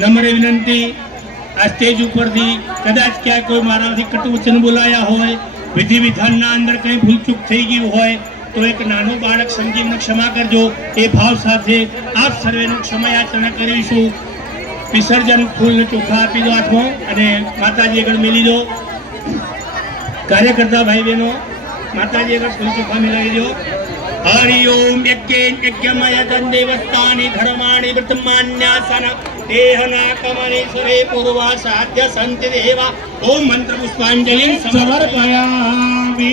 નમ્ર વિનંતી, આ સ્ટેજ ઉપરથી કદાચ ક્યાંય કોઈ મારાથી કટુ વચન બોલાયા હોય, વિધિ વિધાનના અંદર કંઈ ભૂલચૂક થઈ ગયું હોય તો એક નાનું બાળક સમજી મને ક્ષમા કરજો, એ ભાવ સાથે આપ સર્વેનો ક્ષમાયાચના કરીશું. વિસર્જન ફૂલ ચોખા આપી દો હાથમાં અને માતાજી આગળ મેલી દો. કાર્યકર્તા ભાઈ બહેનો માતાજી આગળ ફૂલ ચોખા મેળવી દો. હરિ ઓમ યજ્ઞમય દેવસ્તાની ધર્માણી વર્તમાન્યાસન દેહના કમની સુરે પૂર્વા સાધ્ય સંતિ દેવા ઓમ મંત્ર પુષ્પાંજલિ સમર્પયામિ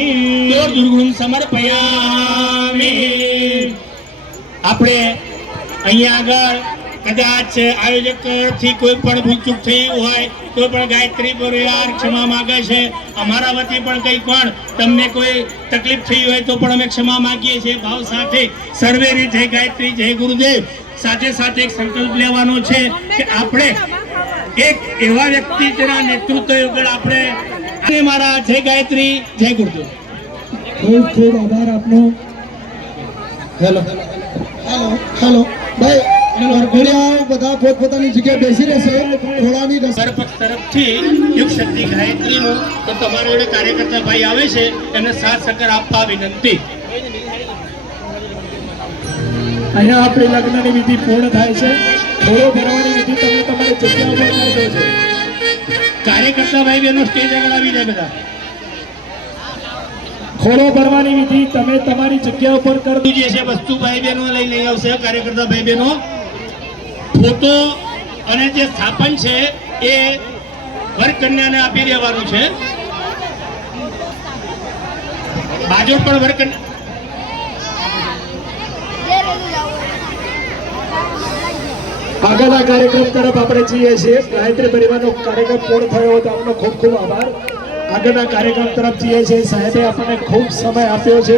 દુર્ગુણ સમર્પયામિ. આપણે અહીંયા આગળ કદાચ આયોજકથી કોઈ પણ ભૂલચૂક થઈ હોય, કોઈ પણ ગાયત્રી પરિવાર ક્ષમા માંગે છે. અમારા વતી પણ કંઈ પણ તમને કોઈ તકલીફ થઈ હોય તો પણ અમે ક્ષમા માંગીએ છીએ. ભાવ સાથે સર્વે રીતે ગાયત્રી જય ગુરુદેવ સાથે સાથે એક સંકલ્પ લેવાનો છે કે આપણે એક એવા વ્યક્તિ જેના નેતૃત્વ હેઠળ આપણે મારા જય ગાયત્રી જય ગુરુદેવ. ખૂબ ખૂબ આભાર આપનો. હેલો હેલો હેલો ભાઈ, બધા પોતપોતાની જગ્યાએ બેસી રહેશે. થોડાની સરપંચ તરફથી યુગ શક્તિ ગાયત્રીનું તો તમારા જોડે કાર્યકર્તા ભાઈ આવે છે એમને સાથ સહકાર આપવા વિનંતી. અહીંયા આપણી લગ્નની વિધિ પૂર્ણ થાય છે. થોડો ભરવાની વિધિ તમે તમારી જગ્યા ઉપર કરી દો છો. કાર્યકર્તા ભાઈ બહેનો સ્ટેજ આગળ આવી જાય. બધા ખોળો ભરવાની વિધિ તમે તમારી જગ્યા ઉપર કરી જે છે વસ્તુ ભાઈ બહેનો લઈ આવશે. કાર્યકર્તા ભાઈ બહેનો ફોટો અને જે સ્થાપન છે એ વરકન્યાને આપી દેવાનું છે. બાજુ પણ વરકન્યા આગળના કાર્યક્રમ તરફ આપણે જઈએ છીએ. ગાયત્રી પરિવારનો કાર્યક્રમ પૂર્ણ થયો હોય તો આપનો ખૂબ ખૂબ આભાર. આગળના કાર્યક્રમ તરફ જઈએ છીએ. સાહેબે આપણને ખૂબ સમય આપ્યો છે.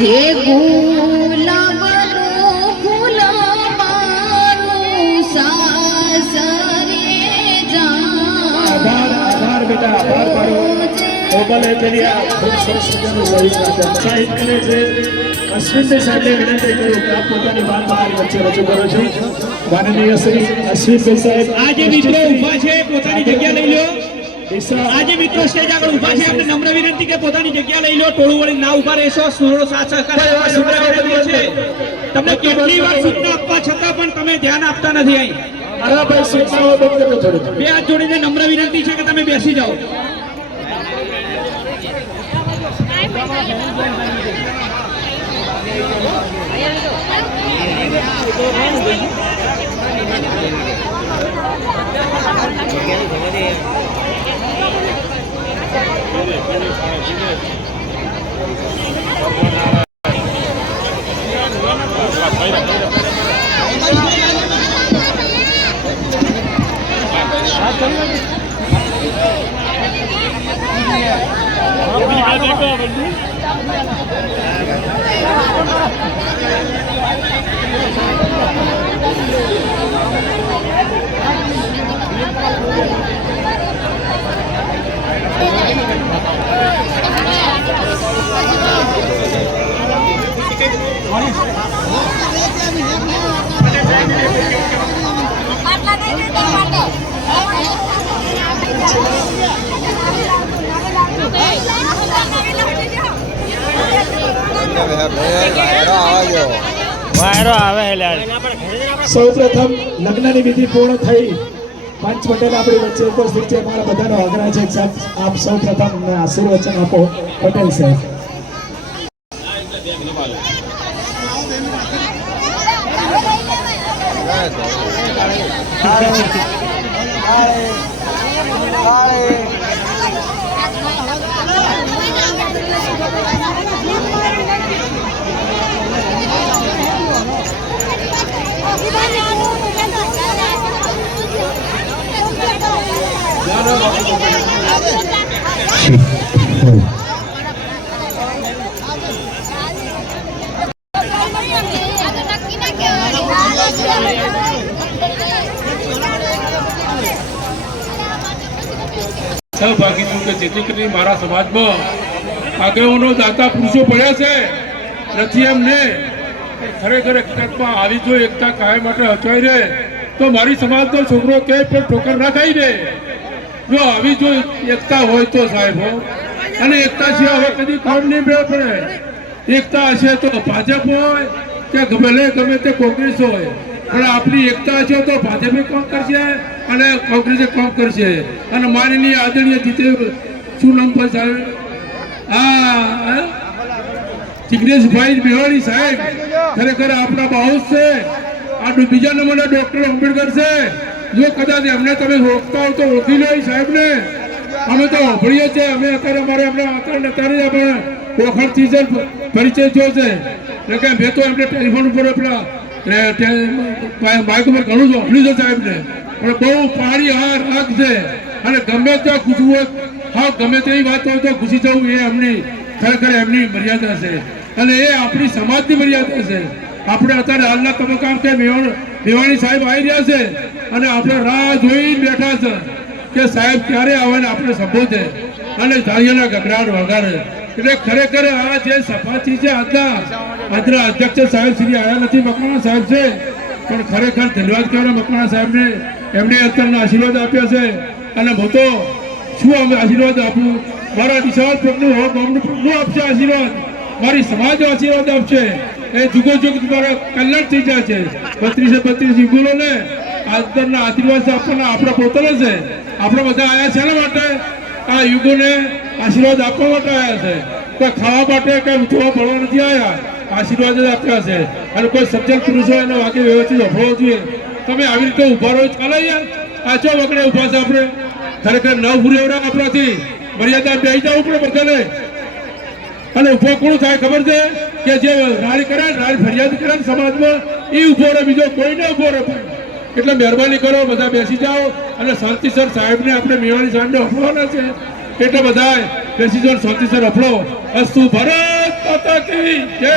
હે ગુલાબનો ફૂલ મારું સાસરે જા. આભાર બેટા, આભાર મારો. ઓબલે તેની આ ખૂબ સરસ મજાનું સાહિત્ય કરે છે. અશ્વિનભાઈ સાહેબે વિનંતી કર્યું કે આપ પોતાની વાત મારી વચ્ચે રજૂ કરો છો. માનનીય શ્રી અશ્વિનભાઈ સાહેબ આજે મિત્રો ઊભા છે, પોતાની જગ્યા લઈ લો. આજે મિત્રો સ્ટેજ આગળ ઊભા છે. આપણે નમ્ર વિનંતી કે પોતાની જગ્યા લઈ લો. ટોળું વળી ના ઊભા રહેશો. સ્નોરો સાથ સહકાર તમને કેટલી વાર સૂચના આપવા છતાં પણ તમે ધ્યાન આપતા નથી. અહીં અરે ભાઈ સૂચનાઓ બંધ કરો થોડું. બે હાથ જોડીને નમ્ર વિનંતી છે કે તમે બેસી જાઓ. સૌપ્રથમ લગ્નની વિધિ પૂર્ણ થઈ. પંચ પટેલ આપણી વચ્ચે ઉપસ્થિત છે. મારા બધાનો આગ્રહ છે કે આપ સૌપ્રથમ આશીર્વચન આપો. પટેલ સાહેબ. Hãy subscribe cho kênh Ghiền Mì Gõ để không bỏ lỡ જેથી કરીને મારા સમાજમાં આગેવાનો દાતા પુરુષો પડ્યા છે નથી એમને ખરેખર એકતામાં આવી જો એકતા કાયમ માટે હચવાઈ રહે તો મારી સમાજનો છોકરો ક્યાંય પણ ઠોકર ના ખાઈ દે જો આવી જો એકતા હોય તો સાહેબો અને એકતા છે હવે કદી કામ નહીં મેળ પડે એકતા હશે તો ભાજપ હોય કે ગમે તે કોંગ્રેસ હોય પણ આપણી એકતા છે તો ભાજપે કામ કરશે અને કોંગ્રેસે કામ કરશે અને માનનીય આદરણીય જીતે શું નામ પર સાહેબ જિગ્નેશભાઈ મેવાણી સાહેબ ખરેખર આપણા બાઉસ છે આ બીજા નંબરના ડોક્ટર આંબેડકર છે જો કદાચ એમને તમે રોકતા હો તો ઓળખી લો સાહેબને અમે તો ઓળખીએ છીએ અમે અત્યારે અમારે અત્યારે આપણે ઓળખણથી જ પરિચય થયો છે એટલે કે મેં તો એમને ટેલિફોન ઉપર પેલા બાઇક ઉપર ઘણું ઓળખ્યું છે સાહેબને પણ બહુ પાણી હાર આગ છે અને ગમે ત્યાં ઘૂસવું હોય હા ગમે તેવી વાત હોય તો ઘૂસી જવું એ એમની ખરેખર એમની મર્યાદા છે અને એ આપણી સમાજની મર્યાદા છે આપણે અત્યારે હાલના તબક્કા કે મેવાણી સાહેબ આવી રહ્યા છે અને આપણે રાહ જોઈ બેઠા છે કે સાહેબ ક્યારે આવે ને આપણે સંબોધે અને ધારિયાના ગગડાટ વગાડે એટલે ખરેખર આ જે સભાથી છે આજના અધ્યક્ષ સાહેબ શ્રી આવ્યા નથી મકવાણા સાહેબ છે પણ ખરેખર ધન્યવાદ કહેવાય મકવાણા સાહેબને એમને અત્યારના આશીર્વાદ આપ્યા છે અને હું તો શું અમે આશીર્વાદ આપું મારા ડિસાવર પ્રભુનું આપશે આશીર્વાદ મારી સમાજ આશીર્વાદ આપશે એ જુગો જુગ મારા કલ્યાણ થઈ જાય છે 32 યુગોને આજના આશીર્વાદ આપવાના આપણા પોતાના છે આપણે બધા આવ્યા છે ને માટે આ યુગોને આશીર્વાદ આપવા માટે આવ્યા છે કોઈ ખાવા માટે કઈ ઉઠવા પડવા નથી આવ્યા આશીર્વાદ જ આપ્યા છે અને કોઈ સજ્જન પુરુષો એનો વાક્ય વ્યવસ્થિત અફળવો જોઈએ તમે આવી રીતે ઉભા રહો ચાલે યાર આ ચો વગડે ઉભા છે આપણે ખરેખર ન ભૂરેવડા આપણાથી મર્યાદા બેસી જવું પડે બધાને અને ઉભો કોણ થાય ખબર છે કે જે રાડ કરે રાડ ફરિયાદ કરે સમાજમાં એ ઉભો રહે બીજો કોઈ ન ઉભો રહે એટલે મહેરબાની કરો બધા બેસી જાઓ અને શાંતિસર સાહેબને આપણે મેવાણી સાહેબને અફળવાના છે એટલે બધા બેસી જાઓ શાંતિસર અફળો અસ્તુ ભારત માતા કી જય